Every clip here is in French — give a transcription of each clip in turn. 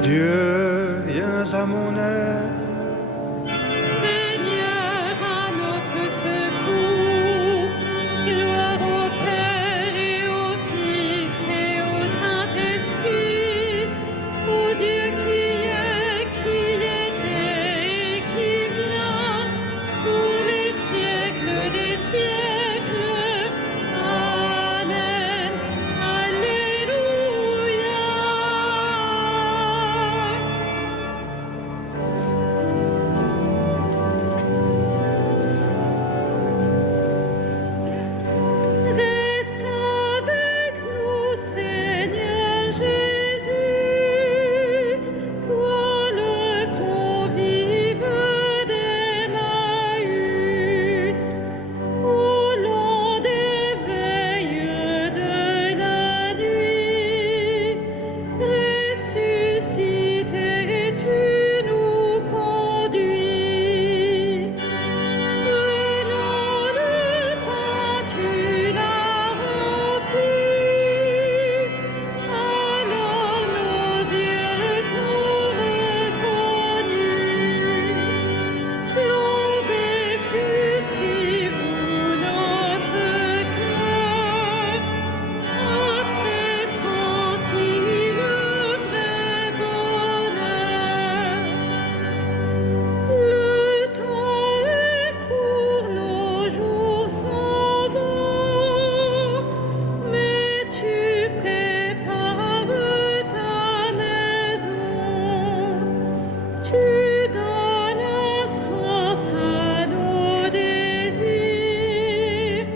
Dieu, viens à mon aide. Seigneur, à notre secours, gloire au Père et au Fils et au Saint-Esprit, au Dieu qui est, qui était et qui vient, pour les siècles des siècles. Amen. Alléluia. Reste avec nous, Seigneur Jésus, toi le convive d'Emmaüs, au long des veilles de la nuit. Ressuscité, tu nous conduis. Prenons le pain, tu l'as rompu, alors nos yeux t'ont reconnu. Flambé furtif notre cœur, a pressenti le vrai bonheur. Le temps est court, nos jours s'en vont, mais tu prépares ta maison. Tu donnes un sens à nos désirs,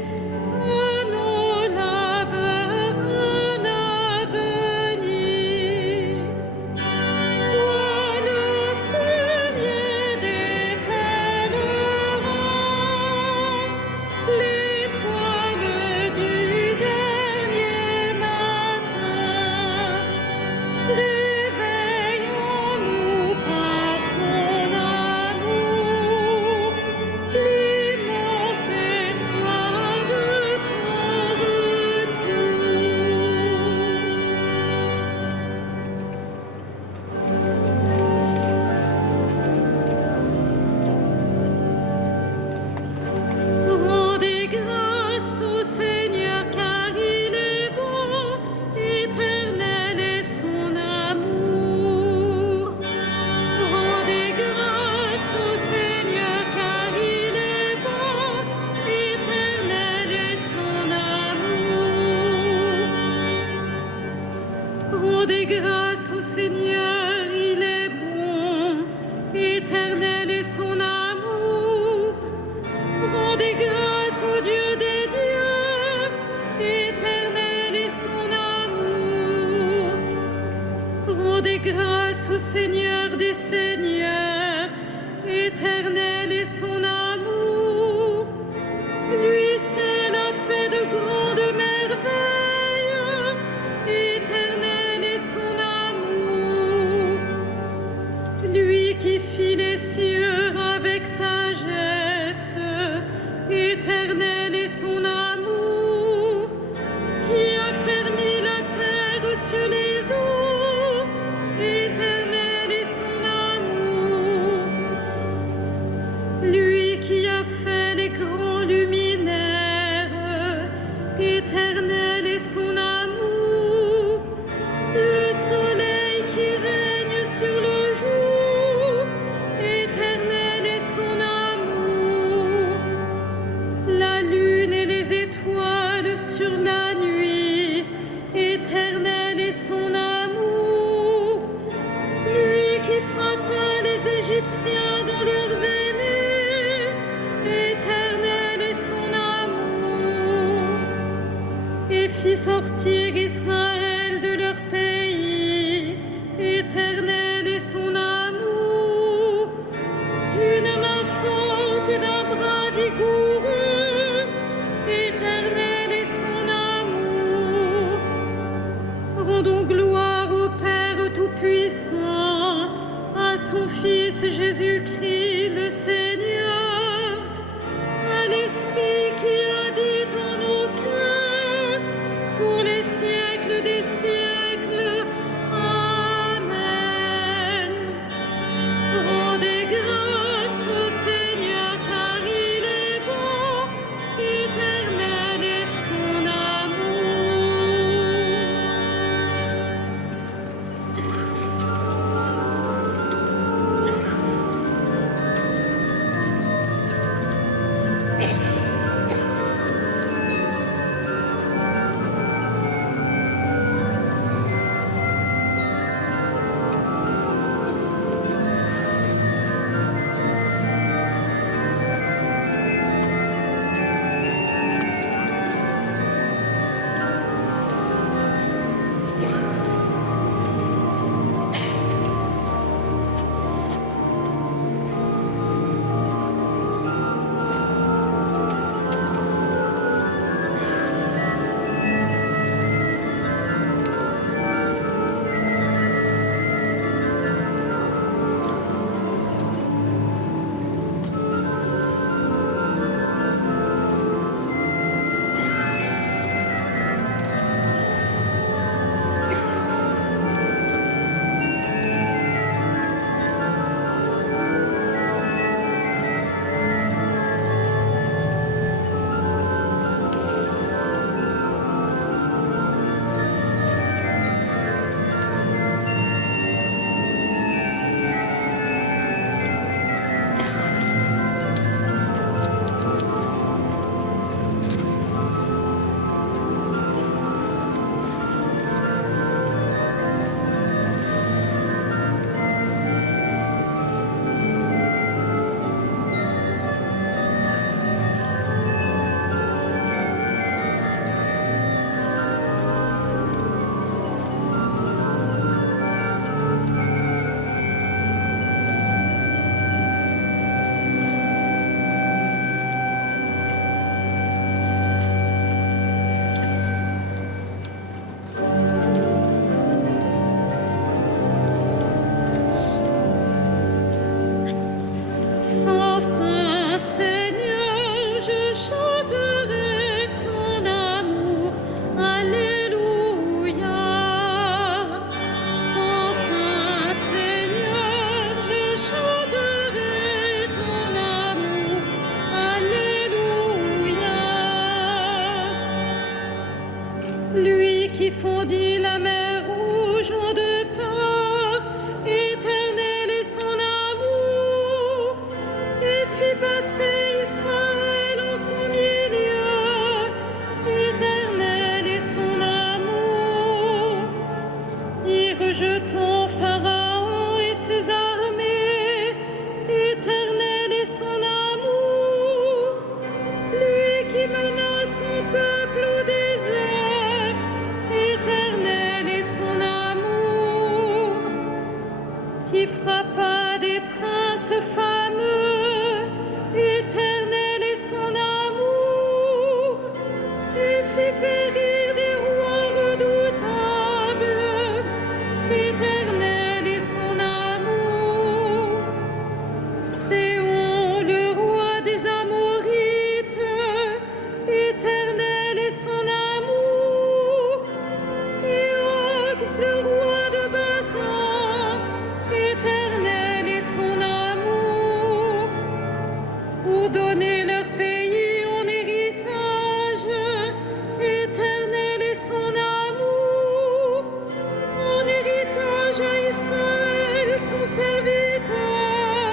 à nos labeurs un avenir. Toi le premier des pèlerins, l'étoile du dernier matin, réveillons-nous par ton amour, l'immense espoir de ton retour. Rendez grâce au Seigneur car il est bon, éternel est son amour. Rendez grâce au Seigneur car il est bon, éternel est son amour. Rendez grâce au Seigneur, il est bon, éternel est son amour. Rendez grâce au Dieu des dieux, éternel est son amour. Rendez grâce au Seigneur des seigneurs, éternel est son amour. Lui seul a fait de grandes merveilles, éternel est son amour. Lui qui fit les cieux avec sagesse, éternel est son amour. Qui a fermé la terre sur les eaux, éternel est son amour. Lui qui a fait les grands luminaires, éternel est son amour. Le soleil qui règne sur le jour, éternel est son amour. La lune et les étoiles sur la nuit, éternel est son amour. Lui qui frappa les Égyptiens dans leurs aînés, éternel est son amour. Et fit sortir Israël de leur pays, éternel est son amour. D'une main forte et d'un bras vigoureux, éternel est son amour. Rendons gloire au Père Tout-Puissant, à son Fils Jésus-Christ le Seigneur, à l'Esprit qui habite en nos cœurs, pour les siècles des siècles. Amen. lui qui fondit la mer rouge en deux parts, éternel est son amour, et fit passer Israël en son milieu, éternel est son amour, y rejetant Pharaon et ses armées, éternel est son amour, lui qui mena son peuple au désert, éternel est son amour, qui frappa des princes fameux, éternel est son amour, et fit périr des rois redoutables, éternel est son amour. Séon, le roi des Amorites, éternel est son amour, et Og, le roi de Basan, éternel est son amour, pour donner leur pays en héritage, éternel est son amour, en héritage à Israël son serviteur,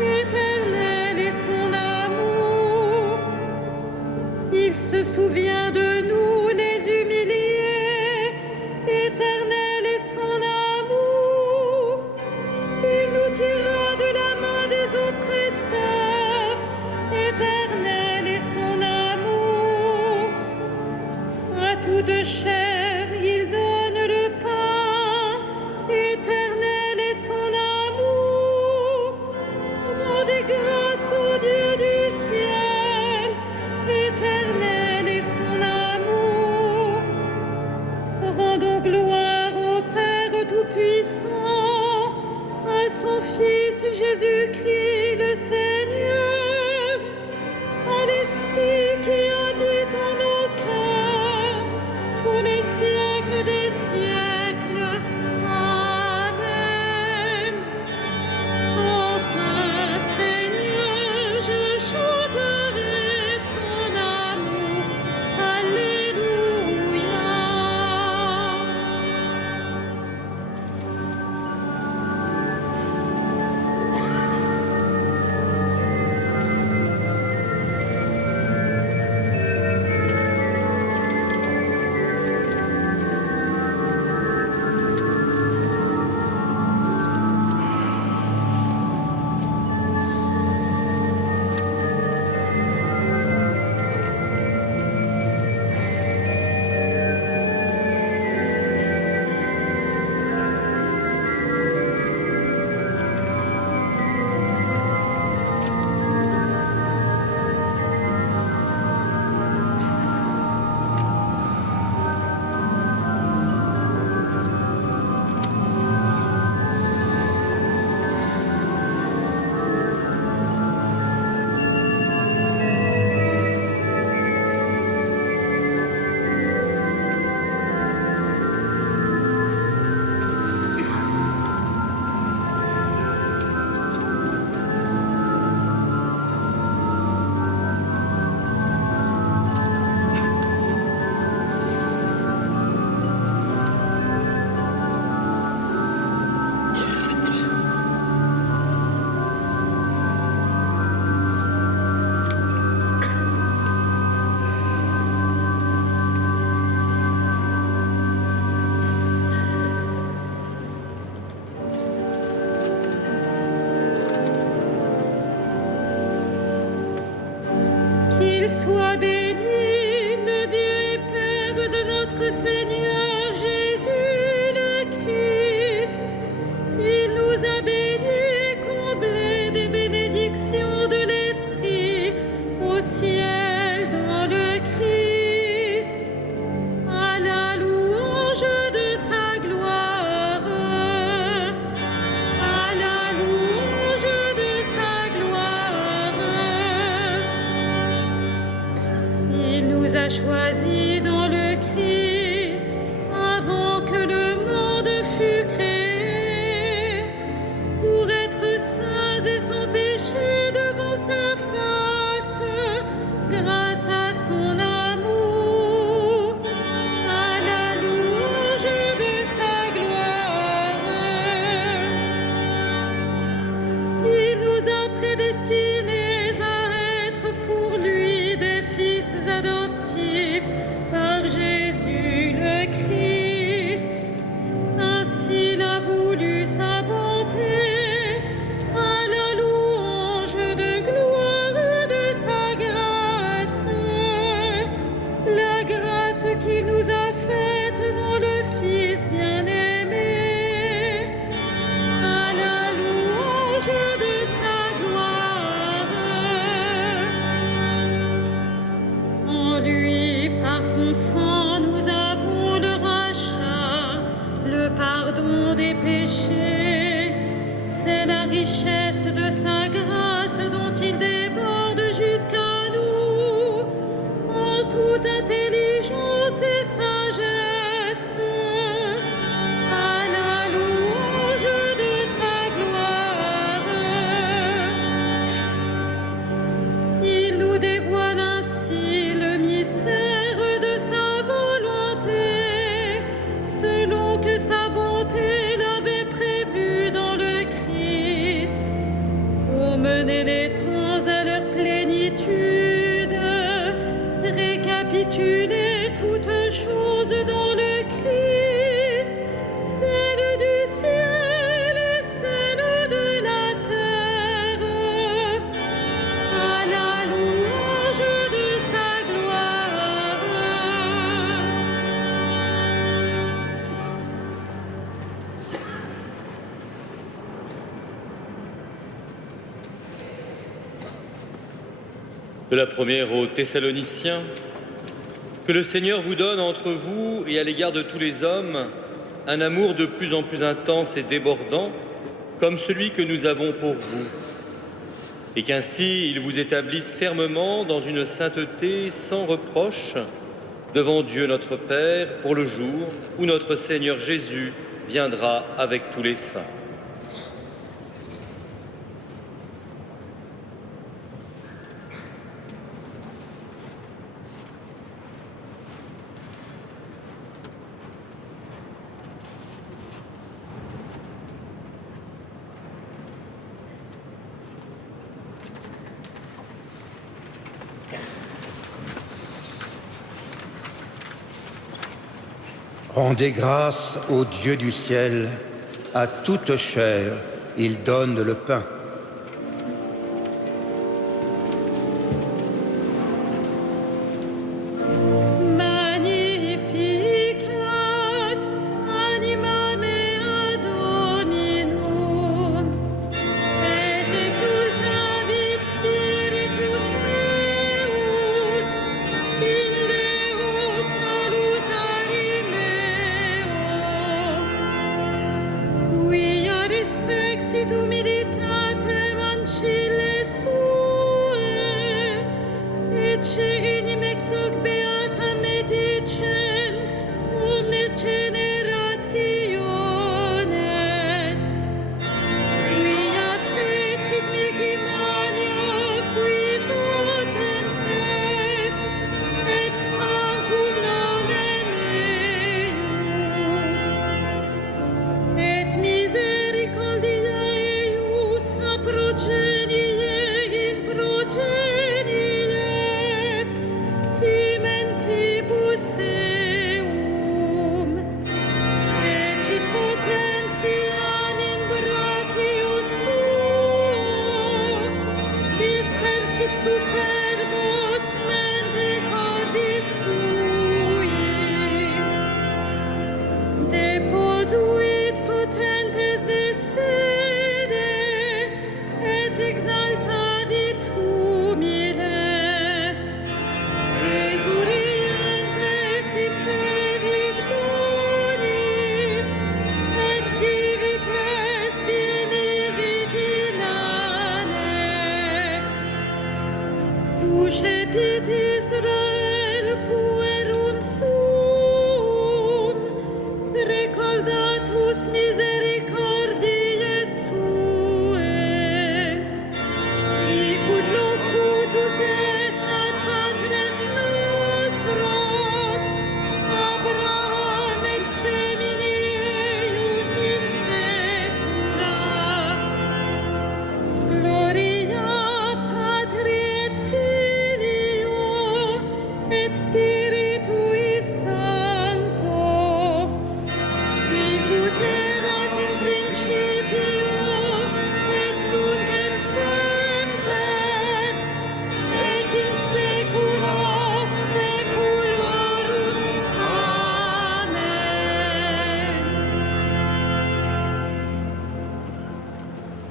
éternel est son amour. Il se souvient de nous les humiliés, éternel est son amour. Il nous tira de la main des oppresseurs, éternel est son amour. À toute chair, il donne le pain, éternel est son amour. Rendez grâce au Dieu du ciel, éternel est son amour. Rendons gloire au Père Tout-Puissant, à son Fils Jésus-Christ le Seigneur, à l'Esprit qui habite en nos cœurs, pour les siècles des siècles. Amen. Sans fin, Seigneur, je chanterai ton amour. Alléluia. Qu'il soit béni, le Dieu et Père de notre Seigneur Jésus le Christ. Il nous a bénis et comblés des bénédictions de l'Esprit au ciel dans le Christ, à la louange de sa gloire, à la louange de sa gloire. Il nous a choisis dans le Christ avant que le monde fût créé, pour être saints et sans péché devant sa face, grâce à son amour, grâce qu'il nous a faite dans le Fils bien-aimé, à la louange de sa gloire. En lui, par son sang, nous avons le rachat, le pardon des péchés. C'est la richesse de sa grâce dont il déborde jusqu'à nous, en toute intelligence et sagesse, à la louange de sa gloire. Il nous dévoile ainsi le mystère de sa volonté, selon que sa bonté l'avait prévu dans le Christ, pour mener les temps à leur plénitude, récapituler toutes choses dans le Christ, celle du ciel et celle de la terre, à la louange de sa gloire. De la première aux Thessaloniciens, que le Seigneur vous donne entre vous et à l'égard de tous les hommes un amour de plus en plus intense et débordant, comme celui que nous avons pour vous, et qu'ainsi il vous établisse fermement dans une sainteté sans reproche devant Dieu notre Père pour le jour où notre Seigneur Jésus viendra avec tous les saints. Rendez grâce au Dieu du ciel, à toute chair, il donne le pain. Magnificat animam mea Dominum, et exultavit spiritus meus, in Deo salutari meo, quia respexit humilitatem ancille sue, et cerenim ex hoc beata me dicent omnes generationes, quia fecit mihi mania qui potens est, et sanctum nomen eius, et misericordia eius a progenie in progenies, timentibus eum, fecit potentiam in brachio suo, dispersit superbos mente cordis sui, deposuit potentes de sede, et exaltavit humiles, resurrientes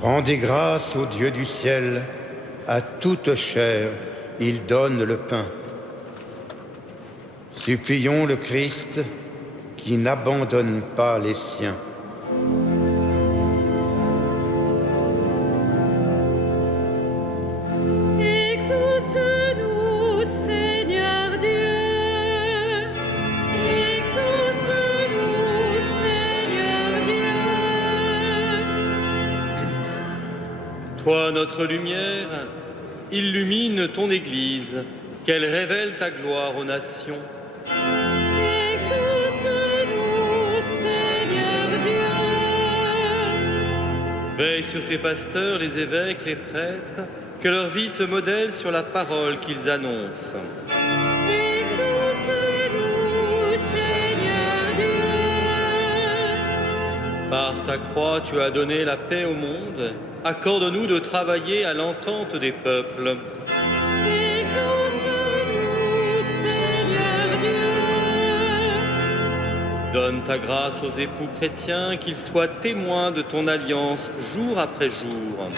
Rendez grâce au Dieu du ciel, à toute chair, il donne le pain. Supplions le Christ qui n'abandonne pas les siens. Exauce-nous, Seigneur Dieu. Exauce-nous, Seigneur Dieu. Toi, notre lumière, illumine ton Église, qu'elle révèle ta gloire aux nations. Exauce-nous, Seigneur Dieu. Veille sur tes pasteurs, les évêques, les prêtres, que leur vie se modèle sur la parole qu'ils annoncent. Exauce-nous, Seigneur Dieu. Par ta croix, tu as donné la paix au monde. Accorde-nous de travailler à l'entente des peuples. Exauce-nous, Seigneur Dieu. Donne ta grâce aux époux chrétiens, qu'ils soient témoins de ton alliance jour après jour.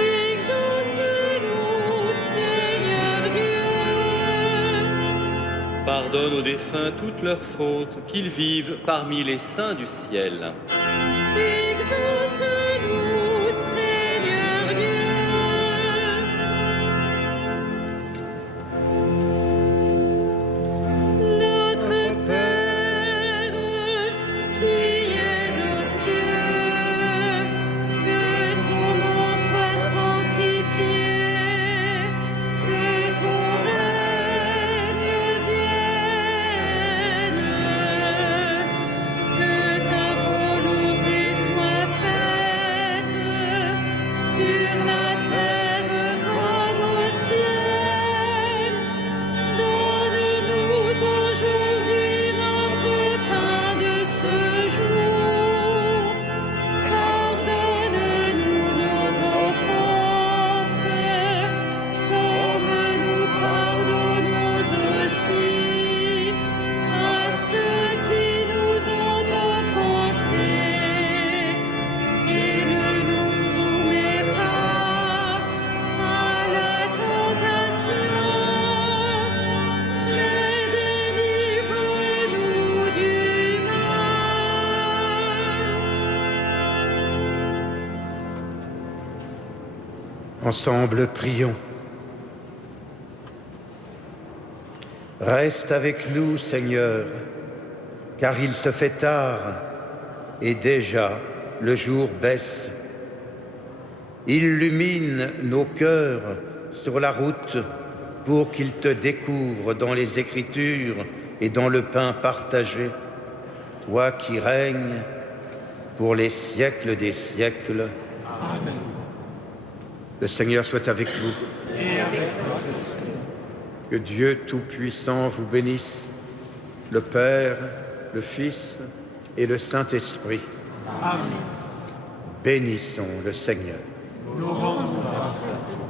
Exauce-nous, Seigneur Dieu. Pardonne aux défunts toutes leurs fautes, qu'ils vivent parmi les saints du ciel. Exauce-nous, Seigneur Dieu. Notre Père, qui es aux cieux, que ton nom soit sanctifié, que ton règne vienne, que ta volonté soit faite sur la terre comme au ciel. Donne-nous aujourd'hui notre pain de ce jour. Pardonne-nous nos offenses, comme nous pardonnons aussi à ceux qui nous ont offensés. Et ne nous soumets pas à la tentation, mais délivre-nous du mal. Ensemble, prions. Reste avec nous, Seigneur, car il se fait tard et déjà le jour baisse. Illumine nos cœurs sur la route pour qu'ils te découvrent dans les Écritures et dans le pain partagé, toi qui règnes pour les siècles des siècles. Amen. Le Seigneur soit avec vous. Et avec votre esprit. Que Dieu Tout-Puissant vous bénisse, le Père, le Fils et le Saint-Esprit. Amen. Bénissons le Seigneur. Nous rendons grâce à toi.